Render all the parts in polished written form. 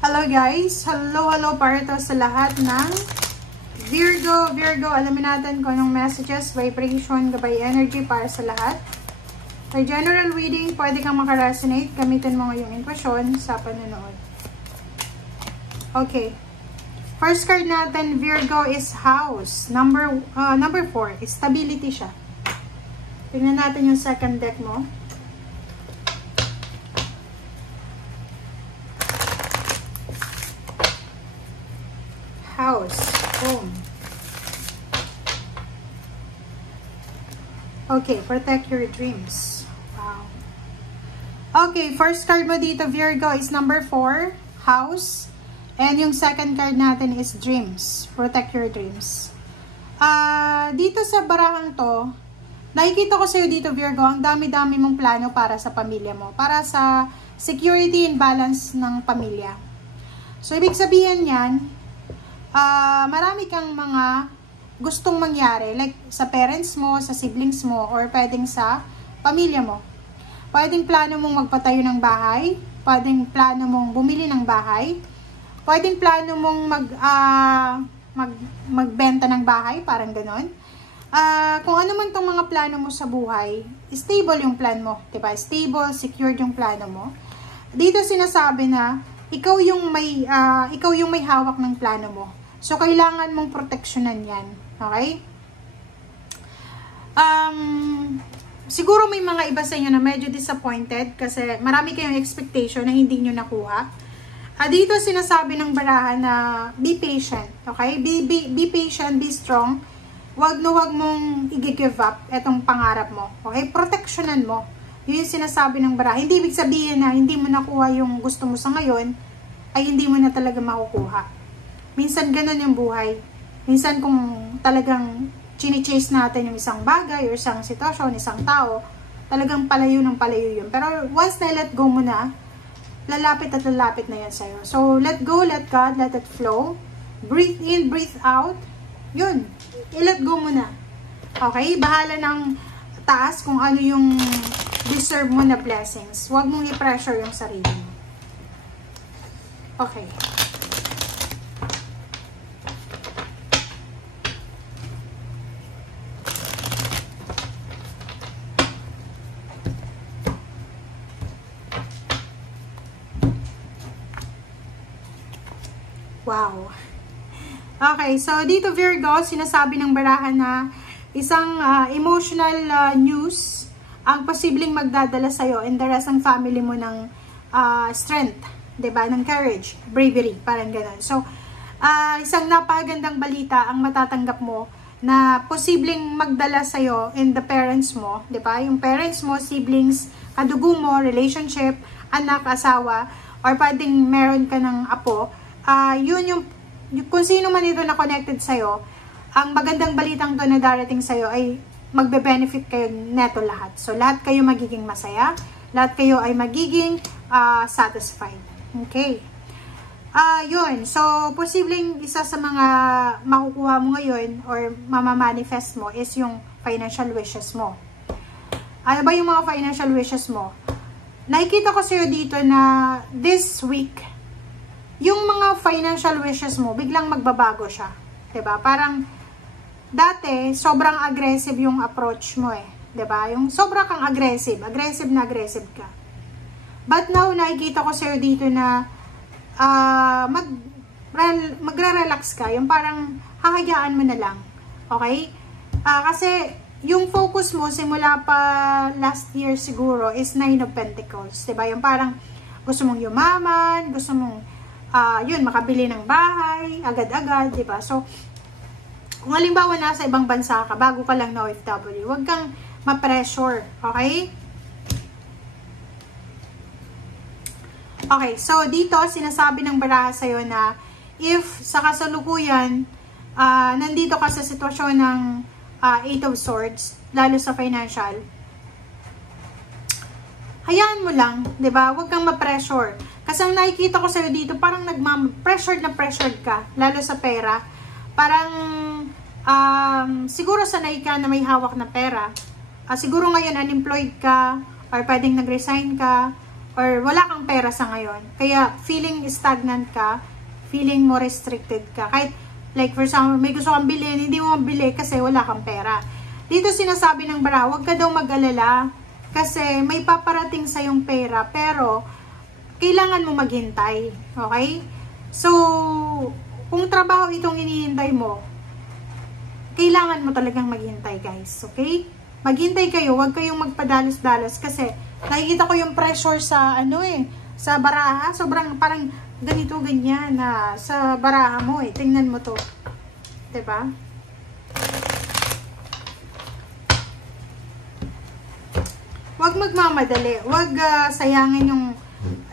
Hello guys! Hello para to sa lahat ng Virgo. Alamin natin kung anong messages, vibration, gabay energy para sa lahat. By general reading, pwede kang makaresonate. Gamitin mo ngayong intuition sa panonood. Okay. First card natin, Virgo, is house. Number 4. Stability siya. Tingnan natin yung second deck mo. House, home. Okay, protect your dreams. Wow. Okay, first card mo dito, Virgo, is number 4, house. And yung second card natin is dreams. Protect your dreams. Dito sa barahang to, nakikita ko sa'yo dito, Virgo, ang dami-dami mong plano para sa pamilya mo. Para sa security and balance ng pamilya. So, ibig sabihin yan, marami kang mga gustong mangyari, like sa parents mo, sa siblings mo, or pwedeng sa pamilya mo. Pwedeng plano mong magpatayo ng bahay, pwedeng plano mong bumili ng bahay, pwedeng plano mong magbenta ng bahay, parang ganon. Kung ano man tong mga plano mo sa buhay, stable yung plan mo, diba? Stable, secured yung plano mo. Dito sinasabi na ikaw yung may hawak ng plano mo. So, kailangan mong proteksyonan yan. Okay? Siguro may mga iba sa inyo na medyo disappointed kasi marami kayong expectation na hindi nyo nakuha. Dito sinasabi ng barahan na be patient. Okay? Be patient, be strong. Wag mong i-give up etong pangarap mo. Okay? Proteksyonan mo. Yun yung sinasabi ng barahan. Hindi ibig sabihin na hindi mo nakuha yung gusto mo sa ngayon, ay hindi mo na talaga makukuha. Minsan ganun yung buhay. Minsan kung talagang chine-chase natin yung isang bagay or isang sitwasyon, isang tao, talagang palayo ng palayo yun. Pero once na let go mo na, lalapit at lalapit na yan sa'yo. So, let go, let God, let it flow. Breathe in, breathe out. Yun. I-let go mo na. Okay? Bahala ng taas kung ano yung deserve mo na blessings. Huwag mong i-pressure yung sarili mo. Okay. Wow. Okay, so dito Virgo, sinasabi ng barahan na isang emotional news ang posibleng magdadala sa'yo and the rest ng family mo ng strength, diba? Ng courage, bravery, parang gano'n. So, isang napakagandang balita ang matatanggap mo na posibleng magdala sa'yo and the parents mo, diba? Yung parents mo, siblings, kadugo mo, relationship, anak, asawa, or pwedeng meron ka ng apo. Yun yung kung sino man ito na connected sa'yo, ang magandang balitang to na darating sa'yo ay magbe-benefit kayo neto lahat. So, lahat kayo magiging masaya, lahat kayo ay magiging satisfied. Okay. Yun. So, posibleng isa sa mga makukuha mo ngayon or mamamanifest mo is yung financial wishes mo. Ano ba yung mga financial wishes mo? Nakikita ko sa'yo dito na this week, yung mga financial wishes mo, biglang magbabago siya. Diba? Parang, dati, sobrang aggressive yung approach mo eh. Diba? Yung sobra kang aggressive na aggressive ka. But now, nakikita ko sa'yo dito na magre-relax ka. Yung parang, hahayaan mo na lang. Okay? Kasi, yung focus mo, simula pa last year siguro, is 9 of Pentacles. Diba? Yung parang, gusto mong yumaman, gusto mong yun, makabili ng bahay, agad-agad, diba? So, kung halimbawa nasa ibang bansa ka, bago ka lang na OFW, huwag kang ma-pressure, okay? Okay, so dito, sinasabi ng baraha sa'yo na if sa kasalukuyan, nandito ka sa sitwasyon ng 8 of Swords, lalo sa financial, hayaan mo lang, diba? Huwag kang ma-pressure. Kasi ang nakikita ko sa'yo dito, parang pressured ka, lalo sa pera. Parang, siguro sanay ka na may hawak na pera. Siguro ngayon unemployed ka, or pwedeng nag-resign ka, or wala kang pera sa ngayon. Kaya feeling stagnant ka, feeling mo restricted ka. Kahit like for example, may gusto kang bilhin, hindi mo mabili kasi wala kang pera. Dito sinasabi ng bara, huwag ka daw mag-alala kasi may paparating sa yung pera pero kailangan mo maghintay. Okay? So, kung trabaho itong hinihintay mo, kailangan mo talagang maghintay, guys. Okay? Maghintay kayo, huwag kayong magpadalos-dalos kasi nakikita ko yung pressure sa sa baraha, sobrang parang ganito ganyan na sa baraha mo tingnan mo to. 'Di ba? Huwag magmamadali, huwag sayangin yung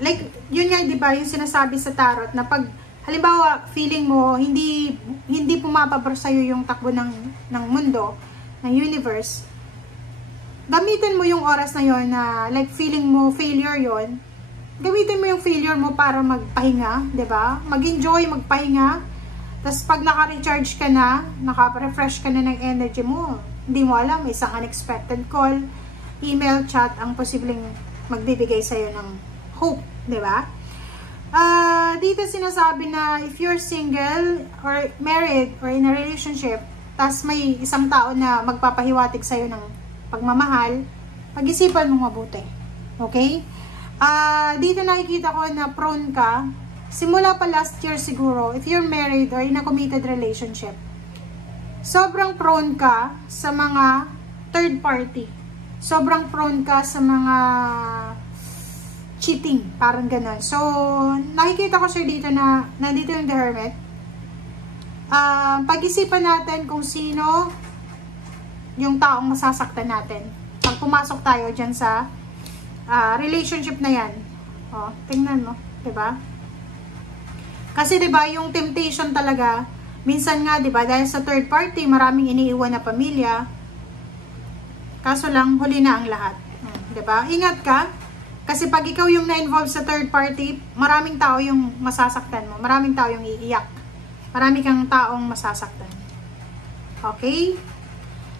like yun nga 'di ba, yung sinasabi sa tarot na pag halimbawa feeling mo hindi pumapabor sa iyo yung takbo ng mundo, ng universe. Gamitin mo yung oras na yon na like feeling mo failure yon. Gamitin mo yung failure mo para magpahinga, 'di ba? Mag-enjoy, magpahinga. Tapos pag naka-recharge ka na, naka-refresh ka na ng energy mo, hindi mo alam, isang unexpected call, email, chat ang posibleng magbibigay sa iyo ng hope, 'di ba? Dito sinasabi na if you're single or married or in a relationship, tapos may isang tao na magpapahiwatig sa iyo ng pagmamahal, pag-isipan mo mabuti. Okay? Dito nakikita ko na prone ka, simula pa last year siguro, if you're married or in a committed relationship, sobrang prone ka sa mga third party. Sobrang prone ka sa mga cheating, parang ganun. So, nakikita ko siya dito na nandito yung The Hermit. Pag-isipan natin kung sino yung taong masasaktan natin. Pag pumasok tayo dyan sa relationship na yan. O, tingnan mo. Diba? Kasi diba, yung temptation talaga, minsan nga, diba, dahil sa third party, maraming iniiwan na pamilya. Kaso lang, huli na ang lahat. Diba? Ingat ka. Kasi pag ikaw yung na-involve sa third party, maraming tao yung masasaktan mo. Maraming tao yung iiyak. Marami kang taong masasaktan. Okay?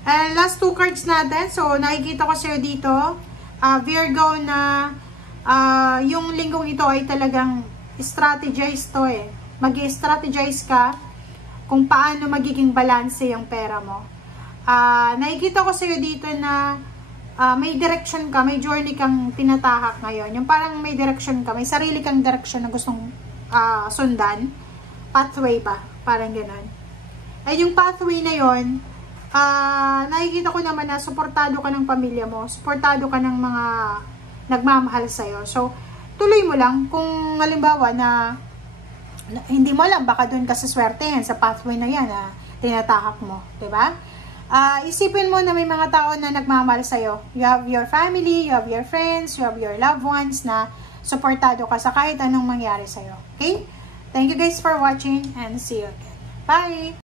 And last two cards natin. So, nakikita ko sa'yo dito, Virgo, na yung linggong ito ay talagang strategize to eh. Mag-strategize ka kung paano magiging balanse yung pera mo. Nakikita ko sa'yo dito na may direction ka, may journey kang tinatahak ngayon. Yung parang may direction ka, may sarili kang direction na gustong sundan. Pathway ba? Parang gano'n. Ay yung pathway na yon, nakikita ko naman na suportado ka ng pamilya mo, suportado ka ng mga nagmamahal sa'yo. So, tuloy mo lang kung halimbawa na hindi mo alam, baka doon ka sa swertehan sa pathway na yan na tinatahak mo. Diba? Isipin mo na may mga tao na nagmamahal sa'yo. You have your family, you have your friends, you have your loved ones na suportado ka sa kahit anong mangyari sa'yo. Okay? Thank you guys for watching and see you again. Bye!